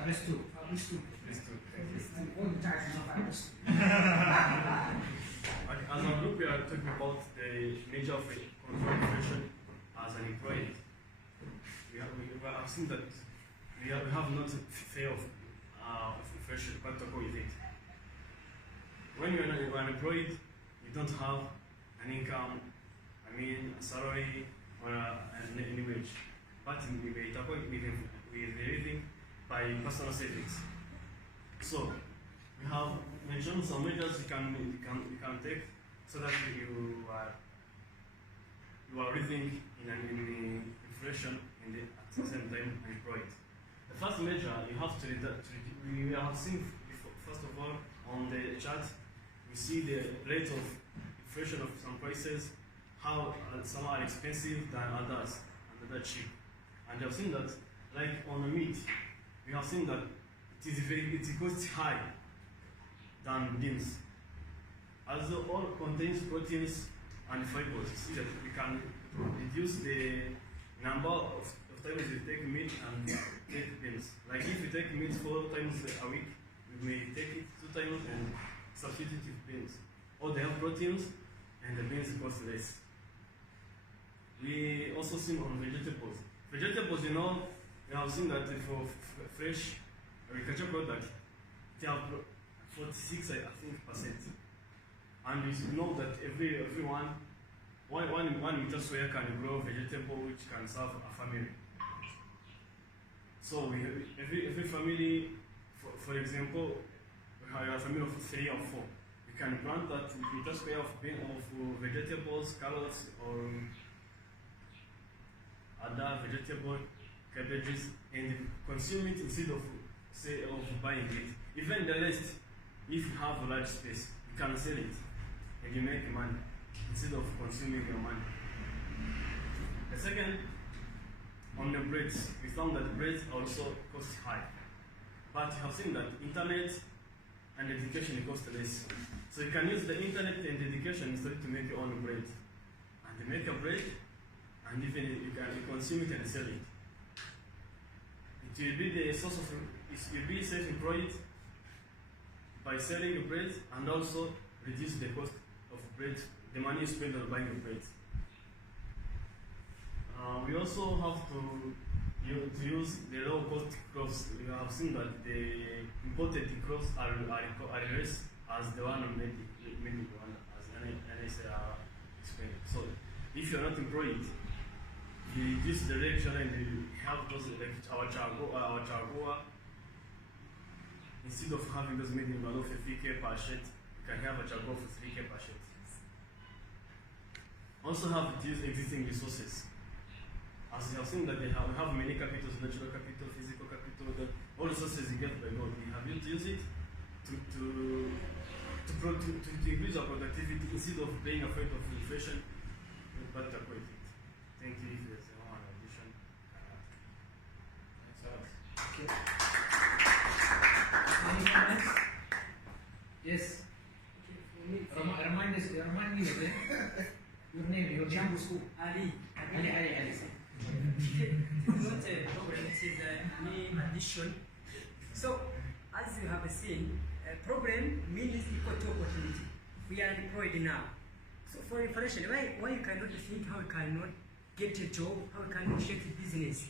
Plus two. Plus two. As a group, we are talking about the nature of control inflation as an employee. We have seen that we have not fear of inflation. What to go with it? When you are unemployed, you don't have an income, a salary or any wage. But we are living by personal savings. So we have mentioned some measures you can take so that you are living in inflation at the same time employed. The first measure you have to we have seen first of all on the chart we see the rate of inflation of some prices, how some are expensive than others and others cheap. And we have seen that, like on the meat, we have seen that it costs high than beans. As all contains proteins and fibers, see that we can reduce the number of times we take meat and take beans. Like if we take meat 4 times a week, we may take it 2 times and substitute with beans. Or they have proteins and the beans cost less. We also see on vegetables. Vegetables, we have seen that for fresh agriculture product, they have 46, I think, percent. And we know that one meter square can grow vegetable which can serve a family. So every family, for example, we have a family of 3 or 4. You can plant that meter square of vegetables, carrots, or other vegetable, cabbages, and consume it instead of buying it. Even the rest, if you have a large space, you can sell it and you make money instead of consuming your money. The second, on the breads, we found that breads also cost high. But you have seen that internet and education cost less. So you can use the internet and education instead to make your own bread. And you make a bread, and even you can consume it and sell it. It will be the source of, it will be self-employed by selling your bread and also reduce the cost of bread, the money you spend on buying your bread. We also have to use the low-cost crops. We have seen that the imported crops are less as the one made one as NSA explained. So if you are not employed, you reduce the lecture and you have those like our chargoa. Instead of having those made in of 3K per sheet, you can have a chargoa for 3K per sheet. Also have reduced existing resources. As you have seen that we have many capitals, natural capital, physical capital, all resources you get by God. We have used it to increase our productivity instead of being afraid of inflation, but to avoid it. Thank you. If there's one addition. Okay. Anyone else? Yes. Remind me again. Your name, your name. Ali. It's not a problem, it is a name addition. So, as you have seen, a problem means equal to opportunity. We are employed now. So for inflation, why you cannot think how you cannot get a job, how you cannot shape the business?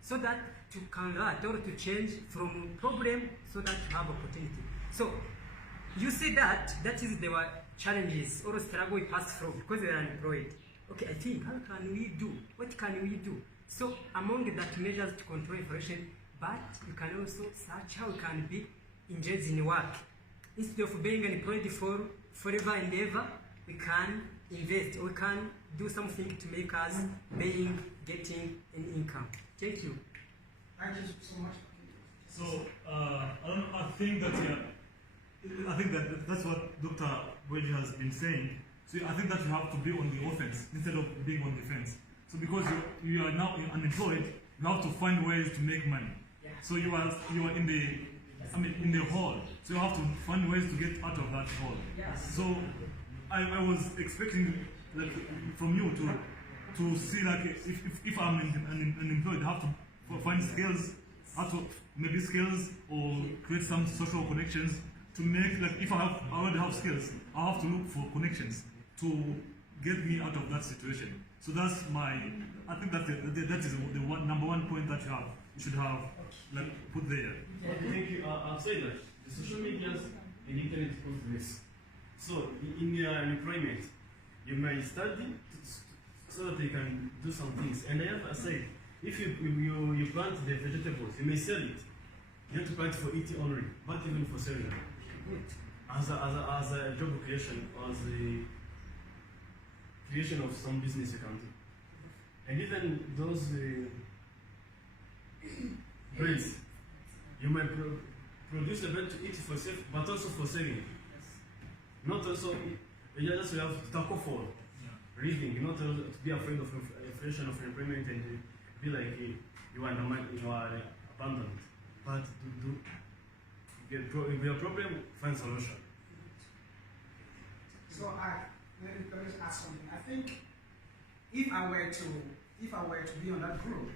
So that to convert or to change from problem so that you have opportunity. So you see that is the challenges or struggle we pass through because we are unemployed. Okay, I think, how can we do? What can we do? So among that measures to control inflation, but you can also search how you can be engaged in work. Instead of being unemployed for forever and ever, we can invest or we can do something to make us getting an income. Thank you. Thank you so much. So I think that that's what Dr. Boyd has been saying. So I think that you have to be on the offense instead of being on defense. So because you are now unemployed, you have to find ways to make money. Yeah. So you are in the hole. So you have to find ways to get out of that hole. Yes. So I was expecting like from you to see like if I'm unemployed, I have to find skills, how to maybe skills or create some social connections to make, like, if I already have skills, I have to look for connections to get me out of that situation. So that's I think that is the number one point that you should have, like, put there. Thank you. I'll say that the social medias and internet pose this. So in your employment, you may study so that you can do some things. And I have said, if you plant the vegetables, you may sell it. You have to plant for eating only, not even for selling. As a job creation, or as a creation of some business you can do. And even those breads, you may produce a bread to eat for self, but also for selling. Not also, you just have to tackle for living, not to be afraid of inflation of employment and be like you are abandoned. But if your problem, find solution. So let me just ask something. I think if I were to be on that group,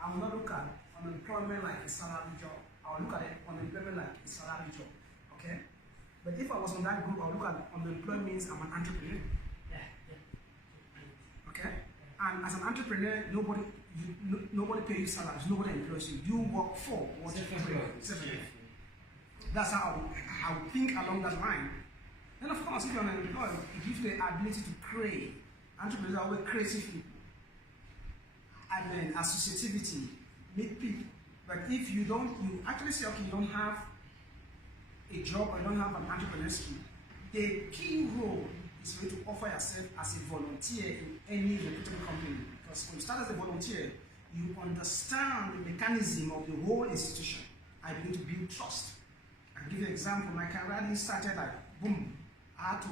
I will not look at unemployment like a salary job. I will look at unemployment like a salary job. Okay? But if I was on that group, I would look at unemployment means I'm an entrepreneur. Okay? And as an entrepreneur, nobody pays you salaries, nobody employs you. You work for what you pay. That's how I would think along that line. Then of course, if you're unemployed, it gives you the ability to create. Entrepreneurs are always creative people. And then associativity, meet people. But if you actually say, okay, you don't have a job or you don't have an entrepreneur skill, the key role is for you to offer yourself as a volunteer in any reputable company. Because when you start as a volunteer, you understand the mechanism of the whole institution. I begin to build trust. I can give you an example. My career started like, boom, I had to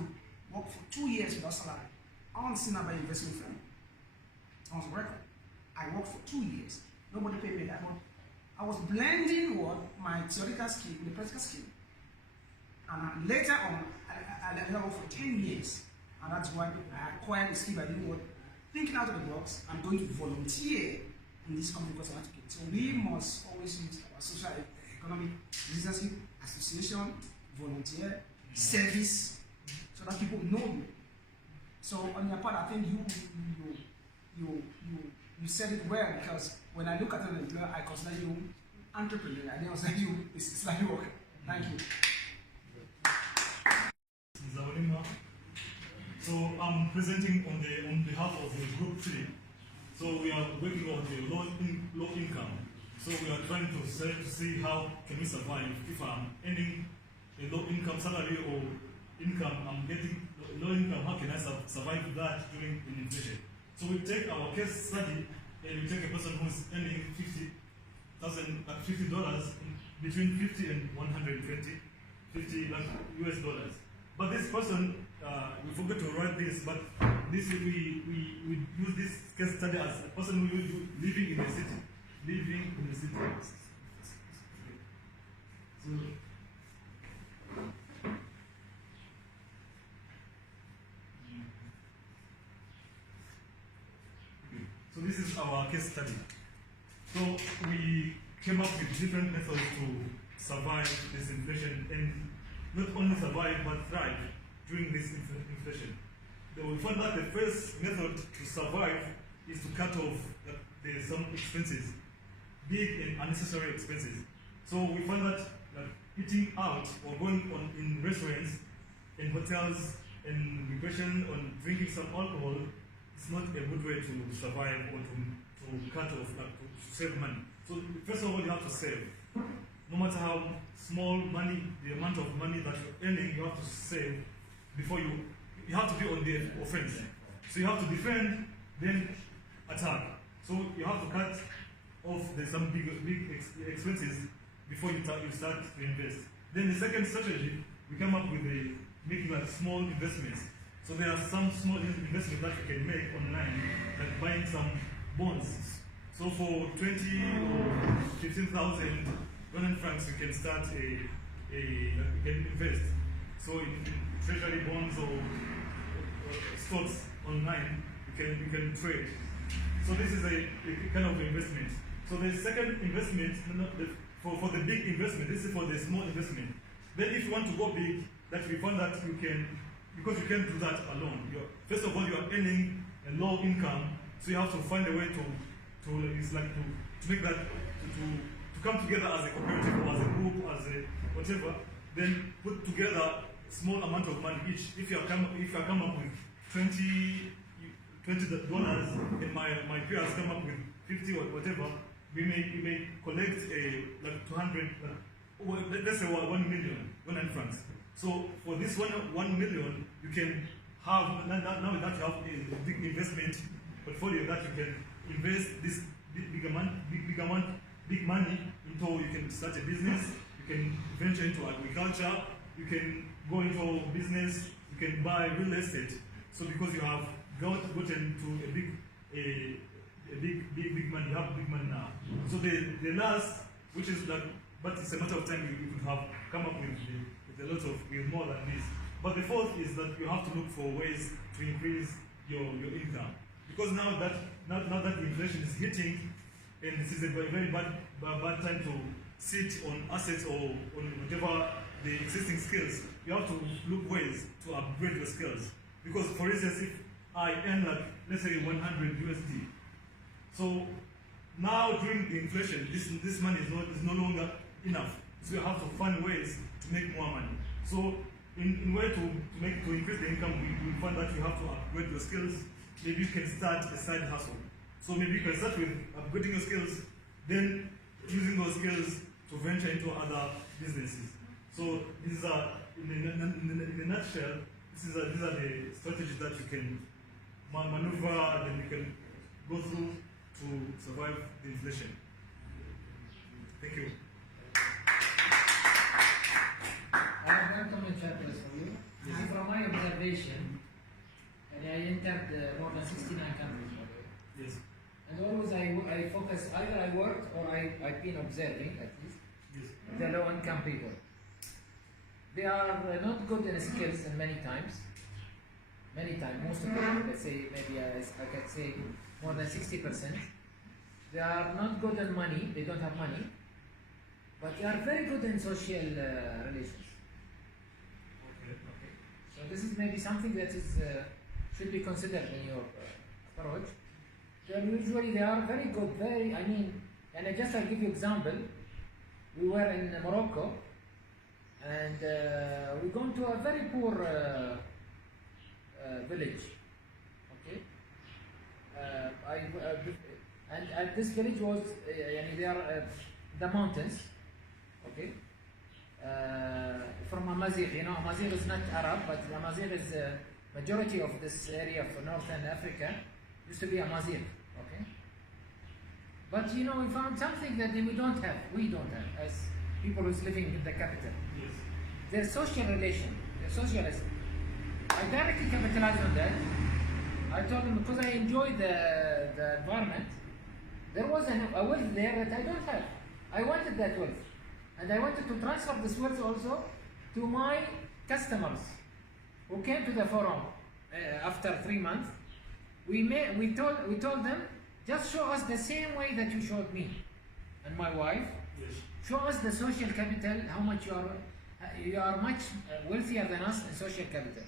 work for 2 years without salary. I was seen by investment firm. I was working. I worked for 2 years. Nobody paid me that much. I was blending my theoretical skill with the practical skill. And later on, I worked for 10 years. And that's why I acquired the skill by doing what? Thinking out of the box. I'm going to volunteer in this company because I want to get. So we must always use our social economic business association, volunteer, service, so that people know you. So on your part, I think you said it well, because when I look at an employer, I consider you entrepreneur. I don't say you it's like you work. Thank you. So I'm presenting on behalf of the group 3. So we are working on the low income. So we are trying to see how can we survive if I'm earning a low income salary or income, I'm getting low income, how can I survive that during inflation? So we take our case study and we take a person who's earning $50 between 50 and 120, 50 US dollars. But this person, we forgot to write this, but this we use this case study as a person who is living in the city. Living in the city. So this is our case study. So we came up with different methods to survive this inflation, and not only survive but thrive during this inflation. We found that the first method to survive is to cut off some expenses, big and unnecessary expenses. So we found that eating out or going in restaurants, in hotels, in recreation, or drinking some alcohol is not a good way to survive or to cut off, to save money. So first of all, you have to save. No matter how small money, the amount of money that you're earning, you have to save before you have to be on the offense. So you have to defend, then attack. So you have to cut off some big expenses before you start to invest. Then the second strategy, we come up with making small investments. So there are some small investments that you can make online, like buying some bonds. So for 20 or 15,000 Ghanaian francs, you can start you can invest. So in treasury bonds or stocks online, you can trade. So this is a kind of investment. So the second investment, for the big investment, this is for the small investment. Then if you want to go big, that we found that you can, because you can't do that alone. First of all, you are earning a low income, so you have to find a way to make that, to come together as a cooperative or as a group, as a whatever, then put together small amount of money each. If you come up with $20 and my peers come up with 50 or whatever, we may collect like 200, let's say 1 million, 100 francs. So for this 1 million, you can have, now that you have a big investment portfolio that you can invest this big money into. You can start a business, you can venture into agriculture, you can go into business, you can buy real estate. So because you have gotten to a big money, you have big money now. So the last, which is that, but it's a matter of time you could have come up with a lot of, with more than this. But the fourth is that you have to look for ways to increase your income. Because now that inflation is hitting, and this is a very bad time to sit on assets or on whatever the existing skills, you have to look ways to upgrade your skills. Because for instance, if I earn like, let's say 100 USD, so now during the inflation, this money is no longer enough. So you have to find ways to make more money. So in way to increase the income, we find that you have to upgrade your skills. Maybe you can start a side hustle. So maybe you can start with upgrading your skills, then using those skills to venture into other businesses. So these are, in a nutshell, these are the strategies that you can maneuver and you can go through to survive the inflation. Thank you. I have one comment chapters for you. This is from my observation, and I entered more than 69 countries. Yes. And always I focus, either I worked or I've been observing at least, Yes. the low income people. They are not good in skills, and many times, most of them, let's say maybe I can say more than 60%, they are not good in money, they don't have money, but they are very good in social relations. Okay. So this is maybe something that is should be considered in your approach. Usually they are very good, and I'll give you example. We were in Morocco, and we gone to a very poor village. Okay, and this village was, they are the mountains. Okay, from Amazigh. Amazigh is not Arab, but Amazigh is majority of this area of northern Africa used to be Amazigh. Okay, but we found something that we don't have as people who's living in the capital. Yes. Their social relation, their socialism. I directly capitalized on that. I told them, because I enjoy the environment, there was a wealth there that I don't have. I wanted that wealth. And I wanted to transfer this wealth also to my customers who came to the forum after 3 months. We told them, just show us the same way that you showed me and my wife. Yes. Show us the social capital, how much you are much wealthier than us in social capital.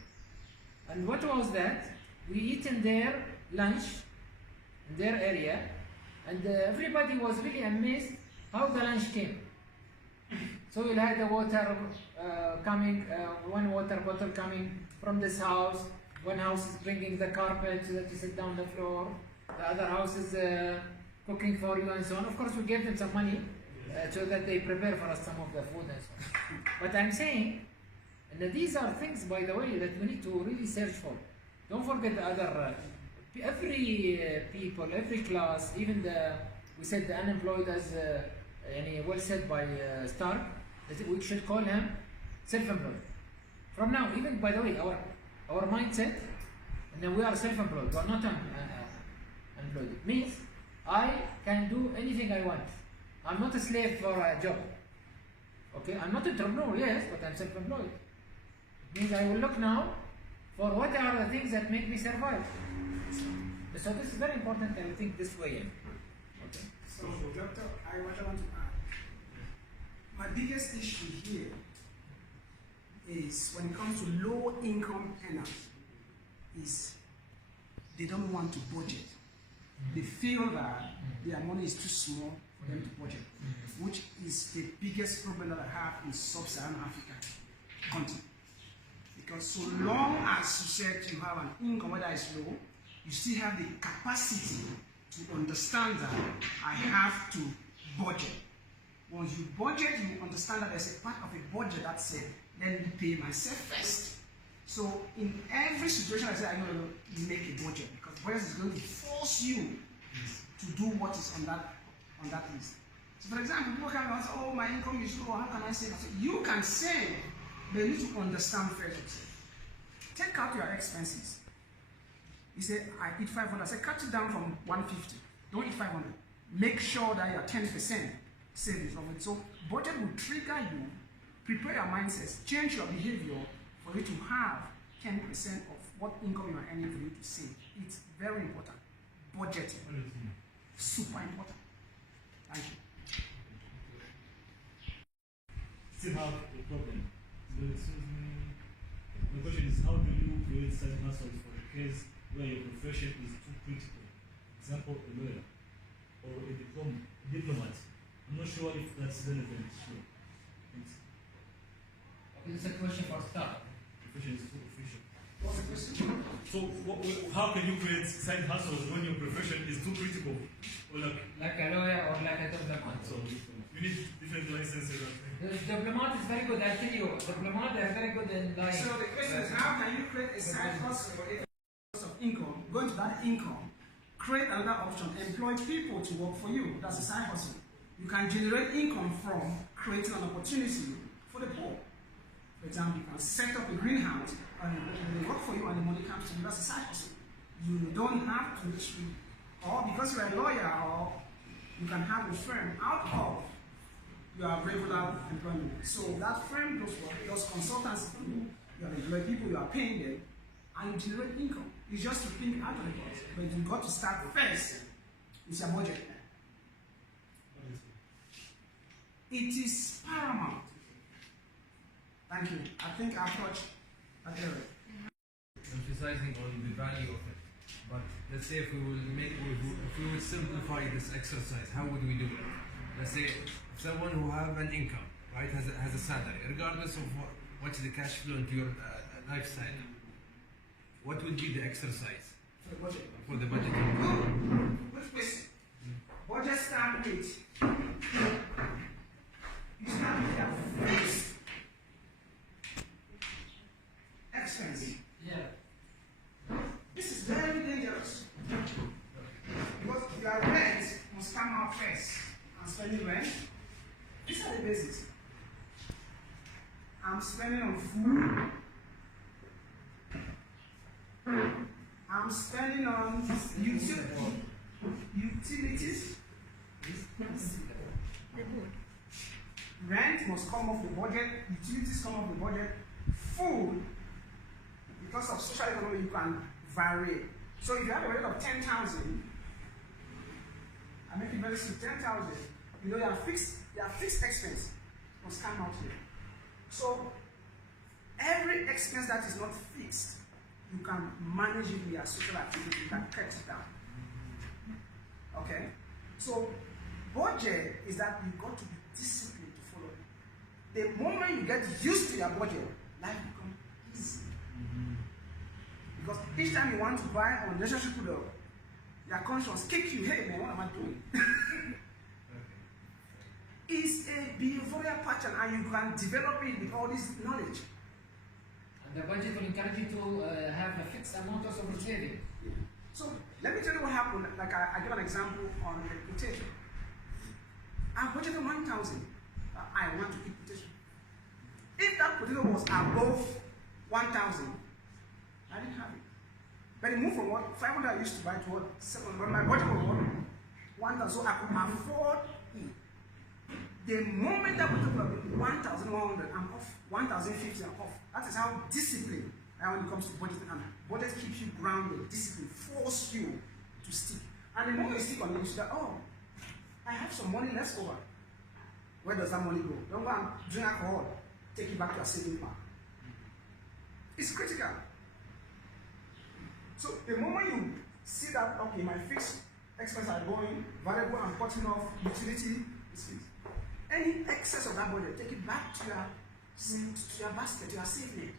And what was that? We eat in their lunch, in their area, and everybody was really amazed how the lunch came. So we had the water coming, one water bottle coming from this house, one house is bringing the carpet so that you sit down on the floor, the other house is cooking for you and so on. Of course we gave them some money so that they prepare for us some of the food and so on. But I'm saying, and these are things, by the way, that we need to really search for. Don't forget the other, every people, every class, even we said the unemployed, as well said by Stark, that we should call him self-employed. From now, even by the way, our mindset, and then we are self-employed, we are not unemployed. It means I can do anything I want. I'm not a slave for a job. Okay, I'm not an entrepreneur, yes, but I'm self-employed. It means I will look now for what are the things that make me survive. So this is very important, I think, this way. Okay. So, Doctor, I want to add. My biggest issue here is when it comes to low income earners, is they don't want to budget. They feel that their money is too small for them to budget, which is the biggest problem that I have in sub-Saharan Africa country. Because so long as you said you have an income that is low, you still have the capacity to understand that I have to budget. Once you budget, you understand that there's a part of a budget that said, let me pay myself first. So in every situation, I say I'm going to make a budget, because budget is going to force you to do what is on that list. So for example, people come and say, oh, my income is low, how can I save? I say, you can save, but you need to understand first. Take out your expenses. You say, I eat 500. I say, cut it down from 150. Don't eat 500. Make sure that you're 10% savings of it. So budget will trigger you, prepare your mindsets, change your behavior for you to have 10% of what income you are earning for you to save. It's very important. Budgeting. Super important. Thank you. Still have a problem. The question is, how do you create side hustles for a case where your profession is too critical? Example, a lawyer or a diplomat. I'm not sure if that's relevant. Sure. Thanks. Okay, this is a question for start. Profession is too official. What's the question? So, how can you create side hustles when your profession is too critical? Or Like a lawyer or like a diplomat. so you need different licenses. The diplomat is very good, I tell you. Diplomat, they are very good in lying. So the question is, how can you create a side hustle for a source of income, go into that income, create another option, employ people to work for you? That's a side hustle. You can generate income from creating an opportunity for the poor. For example, you can set up a greenhouse and they work for you and the money comes to you. That's a side hustle. You don't have to, or because you're a lawyer, or you can have a firm out of your regular employment. So that firm does work, does consultancy for you. You have employed people, you are paying them, and you generate income. It's just to think out of the box. But you got to start first with your budget. It is paramount. Thank you. I think I've touched that area. Emphasizing on the value of it. But let's say if we will simplify this exercise, how would we do it? Let's say someone who have an income, right, has a salary, regardless of what's the cash flow into your lifestyle. What would be the exercise For the budget. for the budgeting? Good question. Budget start with, you start with a fixed expense. Yeah. This is very dangerous. Because your rent must come out first. I'm spending rent. These are the basics. I'm spending on food. I'm spending on utilities. Rent must come off the budget. Utilities come off the budget. Food, because of social economy, you can vary. So if you have a rate of 10,000, I make it very simple, 10,000, you know your fixed expense must come out here. So every expense that is not fixed, you can manage it with your social activity, you can cut it down. Okay? So budget is that you got to be disciplined to follow it. The moment you get used to your budget, life becomes easy. Because each time you want to buy a relationship with your conscience kick you, hey man, what am I doing? It's a behavioral pattern and you can develop it with all this knowledge. And the budget will encourage you to have a fixed amount of saving. Yeah. So let me tell you what happened. Like I give an example on the potato. I budgeted 1,000. I want to eat potato. If that potato was above 1,000, I didn't have it. But it moved from what 500 I used to buy to what 700. But my budget was what 1,000, so I could afford it. The moment that potato was 1,100, I'm off. 1,050, I'm off. That is how disciplined I am when it comes to budgeting. And budget keeps you grounded. Discipline force you to stick. And the moment you stick on it, you say, oh, I have some money left over. Where does that money go? Don't go and drink alcohol. Take it back to your saving plan. It's critical. So the moment you see that, okay, my fixed expenses are going, variable I'm cutting off, utility is fixed. Any excess of that budget, take it back to your basket, to your saving.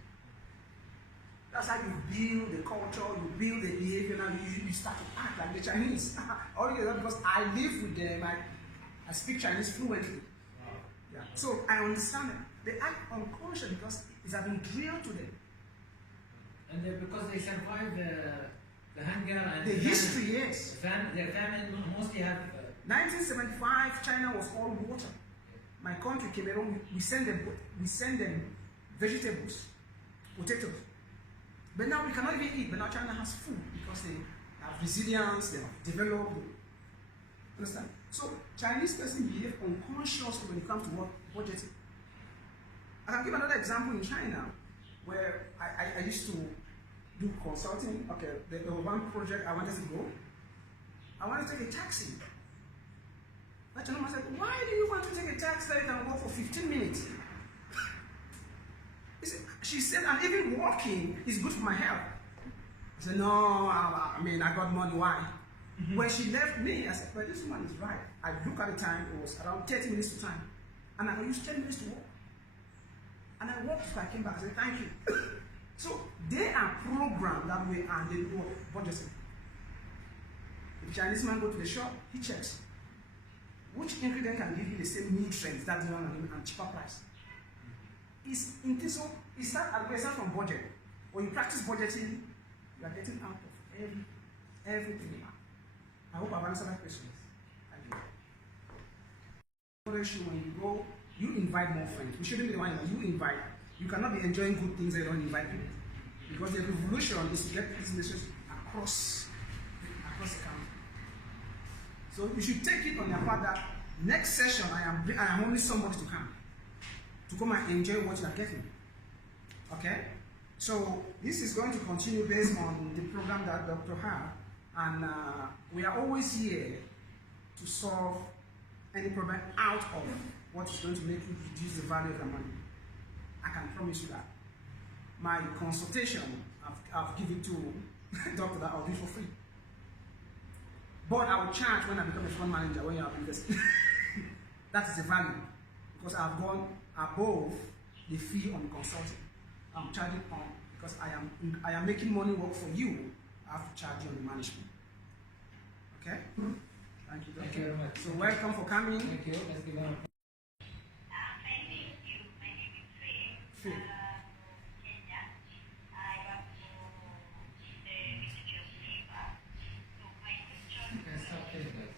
That's how you build the culture, you build the behavior, now you start to act like the Chinese. Only because I live with them, I speak Chinese fluently. Yeah. So I understand them. They act unconscious because it has been drilled to them. And because they survived the hunger and the history, yes. Their famine mostly have. 1975, China was all water. My country, Cameroon, we send them vegetables, potatoes. But now we cannot even eat. But now China has food because they have resilience, they have developed. Understand? So Chinese person behave unconsciously when it comes to budgeting. I can give another example in China where I used to do consulting. Okay, there was one project I wanted to go. I wanted to take a taxi. That gentleman said, why do you want to take a taxi that you can walk for 15 minutes? She said, and even walking is good for my health. I said, no, I got money, why? When she left me, I said, well, this woman is right. I look at the time, it was around 30 minutes to time. And I used 10 minutes to walk. And I walked before I came back. I said, thank you. So they are programmed that way and they do budgeting. If a Chinese man go to the shop, he checks which ingredient can give you the same nutrients that the one and cheaper price. It starts from budget. When you practice budgeting, you are getting out of everything. I hope I've answered that question. Thank you. When you go, you invite more friends. You shouldn't be the one that you invite. You cannot be enjoying good things and don't invite people. Because the revolution is to get businesses across the country. So you should take it on your part that next session I am only somebody to come and enjoy what you are getting. Okay? So this is going to continue based on the program that Dr. had, and we are always here to solve any problem out of what is going to make you reduce the value of the money. I can promise you that. My consultation, I've given to Dr. that I'll do for free. But I will charge when I become a fund manager when you have invested. That is the value. Because I've gone above the fee on consulting. I'm charging on because I am making money work for you. I have to charge you on the management. Okay? Thank you, Doctor. Thank you very much. So welcome for coming. Thank you. Let's give them Faith. You can stop there, guys.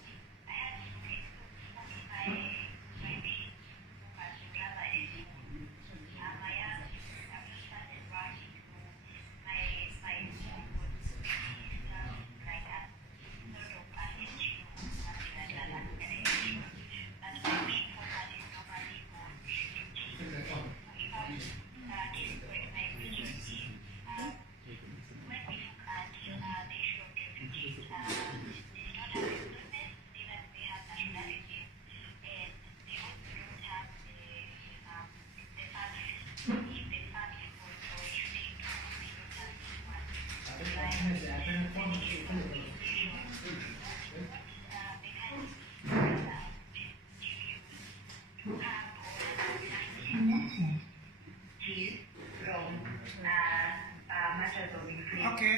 Okay.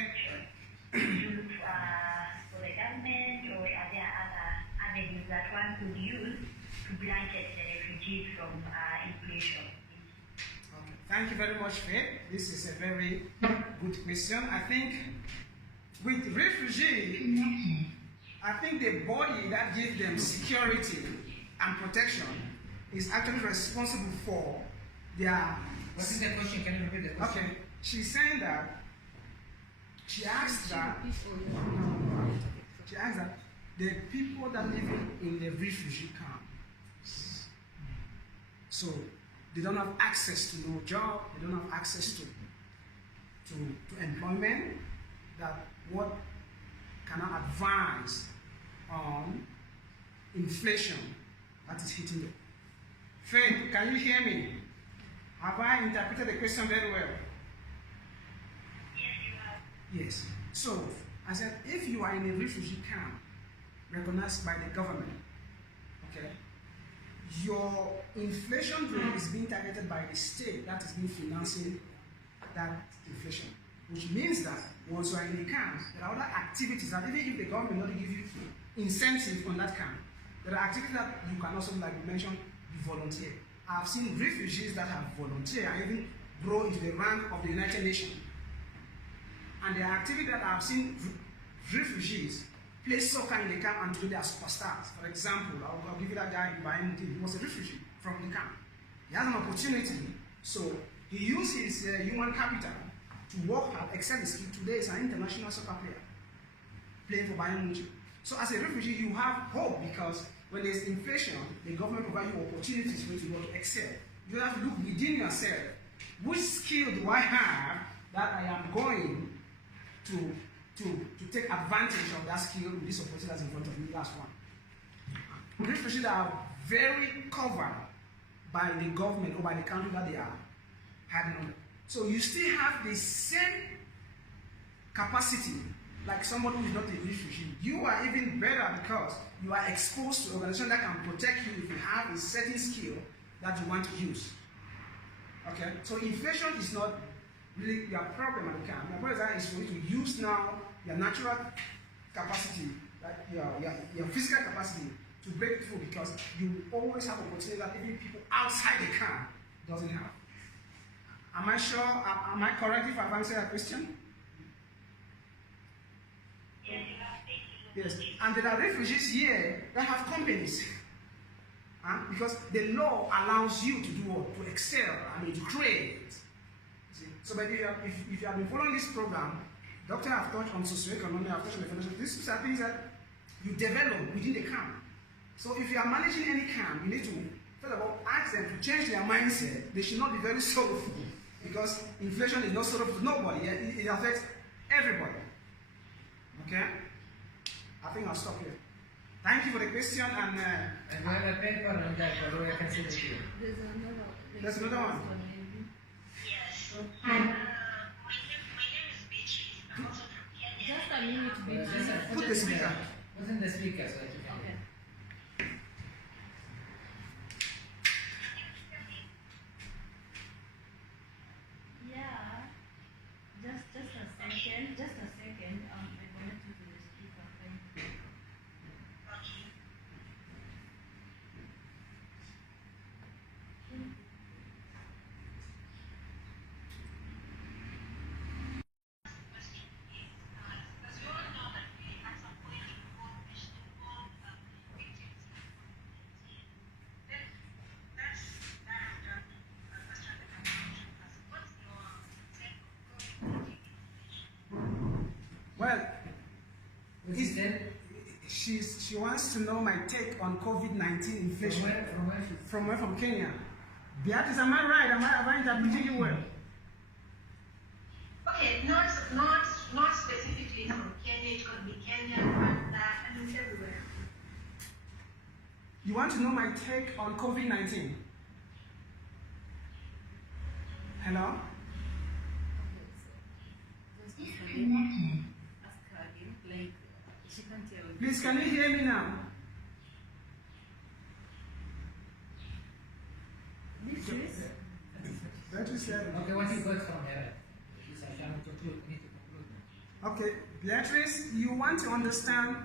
For the government, or are there other avenues that one could use to blanket the refugees from inflation? Okay. Thank you very much, Faith. This is a very good question. I think with refugee, I think the body that gives them security and protection is actually responsible for their. What is the question? Can you repeat the question? Okay. She's saying that she asked that the people that live in the refugee camps, so they don't have access to no job, they don't have access to employment, that what can I advise on inflation that is hitting them. Faith, can you hear me? Have I interpreted the question very well? Yes, you have. Yes. So, I said, if you are in a refugee camp recognized by the government, okay, your inflation rate is being targeted by the state that is being financing that inflation. Which means that once you are in the camp, there are other activities that even if the government not give you incentive on that camp, there are activities that you can also, like you mentioned, volunteer. I've seen refugees that have volunteered and even grow into the rank of the United Nations. And there are activities that I've seen refugees play soccer in the camp and today they are superstars. For example, I'll give you that guy in Bayern. He was a refugee from the camp. He has an opportunity, so he used his human capital to work hard, excel his skill. Today is an international soccer player playing for Bayern Munich. So as a refugee, you have hope because when there's inflation, the government provides you opportunities for you to go to excel. You have to look within yourself. Which skill do I have that I am going to take advantage of that skill with this opportunity that's in front of me? Last one. Refugees that are very covered by the government or by the country that they are having on. So you still have the same capacity like someone who is not a refugee. You are even better because you are exposed to an organization that can protect you if you have a certain skill that you want to use. Okay? So inflation is not really your problem at the camp. My problem is for you to use now your natural capacity, like your physical capacity to break through because you always have opportunity that even people outside the camp doesn't have. Am I sure? Am I correct if I've answered that question? Yes, you have. Thank you. Yes. And there are refugees here that have companies. Because the law allows you to do what? To excel, to create. See? So but if you have been following this program, Doctor have touched on socioeconomic, I've touched on the financial. These are things that you develop within the camp. So if you are managing any camp, you need to, first of all, ask them to change their mindset. They should not be very sorrowful. Because inflation is not sorrowful to nobody. It affects everybody. Okay? I think I'll stop here. Thank you for the question and And I have a paper on that, although I can see the video. There's another one. Yes. My name is Beatrice. I'm also from Kenya. Just a minute, Put the speaker. Put in the speaker so that you can hear. Yeah. Just a second. Just a second. I connect you to the speaker. Thank you. Okay. Because we all know that we at some point involve victims then that's that question that I'm asking us. What's your take on COVID-19 inflation? Well, Which is then she wants to know my take on COVID-19 inflation. from where From Kenya. Beatrice, am I right? Have I interpreted you well? Okay, not specifically from Kenya, it could be Kenya, Rwanda, I mean everywhere. You want to know my take on COVID-19? Hello? Disconnected. Ask her again. Like, she can't tell. Please, can you hear me now? Beatrice? Beatrice said. Okay, what you got from here? Please, I cannot conclude. I need to conclude now. Okay, Beatrice, you want to understand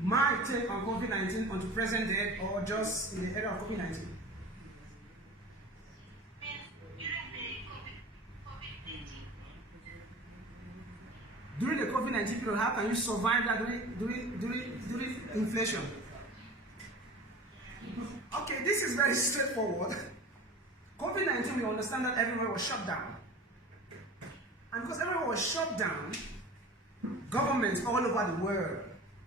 my take on COVID-19 on the present day or just in the era of COVID-19? During the COVID-19 period, how can you survive that during inflation? Okay, this is very straightforward. COVID-19, we understand that everywhere was shut down. And because everywhere was shut down, governments all over the world,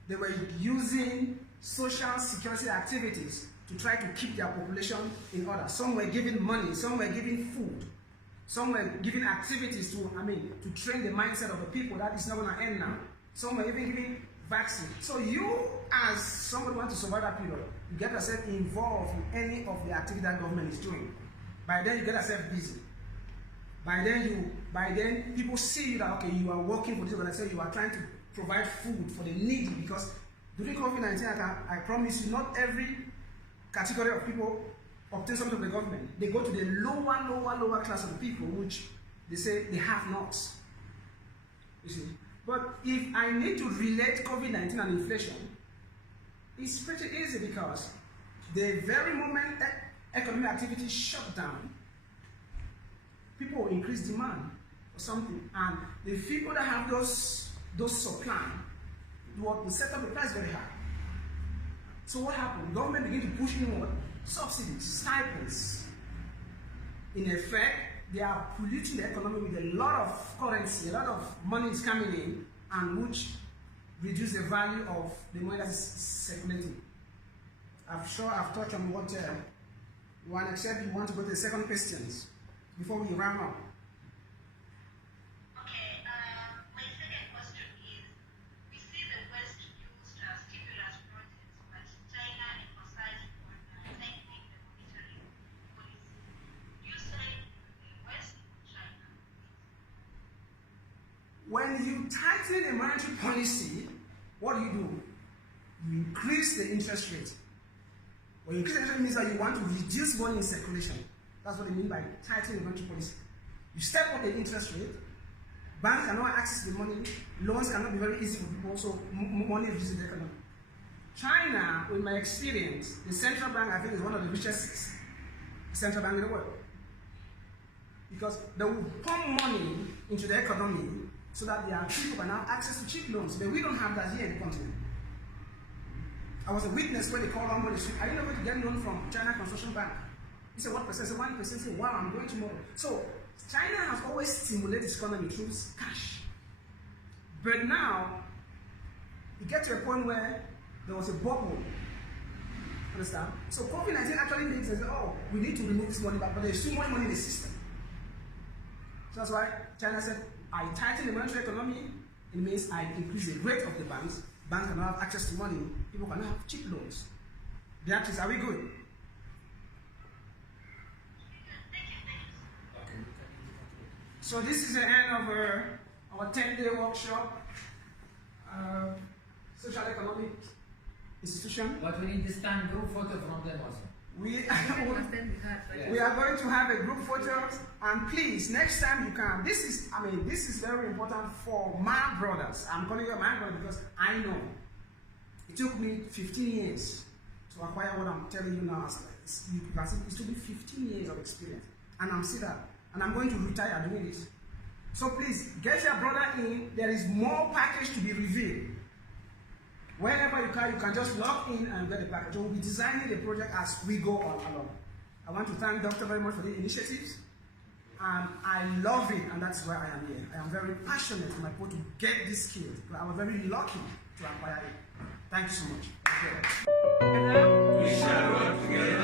they were using social security activities to try to keep their population in order. Some were giving money, some were giving food, some were giving activities to train the mindset of the people. That is not going to end now. Some were even giving vaccine. So you, as somebody who wants to survive that period, you get yourself involved in any of the activity that government is doing. By then, you get yourself busy. By then, people see that, okay, you are working for this organization, you are trying to provide food for the needy, because during COVID-19, I promise you, not every category of people obtain something from the government. They go to the lower class of the people, which they say they have not. You see? But if I need to relate COVID-19 and inflation, it's pretty easy, because the very moment economic activity shut down, people will increase demand for something, and the people that have those supply will set up the price very high. So what happened? Government begin to push in what? Subsidies, stipends. In effect, they are polluting the economy with a lot of currency, a lot of money is coming in, and which reduce the value of the money that is circulating. I'm sure I've touched on what one, except you want to go to the second questions before we round up. Okay, my second question is, we see the West used stimulus projects, but China emphasized on tightening the monetary policy. You say the West or China? When you tighten the monetary policy, what do? You increase the interest rate. When you increase the interest rate, means that you want to reduce money in circulation. That's what I mean by tightening the monetary policy. You step up the interest rate, banks cannot access the money, loans cannot be very easy for people, so money reduces the economy. China, in my experience, the central bank, I think, is one of the richest central banks in the world. Because they will pump money into the economy so that their people can have access to cheap loans. But we don't have that here in the continent. I was a witness when they called on money. Are you not going to get loan from China Construction Bank? He said, what percent? I said, 1%. He said, wow, I'm going tomorrow. So China has always stimulated its economy through cash. But now, you get to a point where there was a bubble. Understand? So COVID-19 actually makes us say, oh, we need to remove this money back, but there's too much money in the system. So that's why China said, I tighten the monetary economy. It means I increase the rate of the banks. Banks cannot have access to money. People cannot have cheap loans. The answer is, are we good? So this is the end of our 10-day workshop, social economic institution. But we need this time group photo from them also. We are going to have a group photos, and please, next time you can, this is very important for my brothers. I'm calling you my brother because I know it took me 15 years to acquire what I'm telling you now. You can see it took me 15 years of experience, and I'm still that, and I'm going to retire doing this. So please, get your brother in. There is more package to be revealed. Whenever you can just log in and get the package. We'll be designing the project as we go on along. I want to thank Doctor very much for the initiatives. And I love it, and that's why I am here. I am very passionate in my part to get these skills. I was very lucky to acquire it. Thank you so much. We shall work together.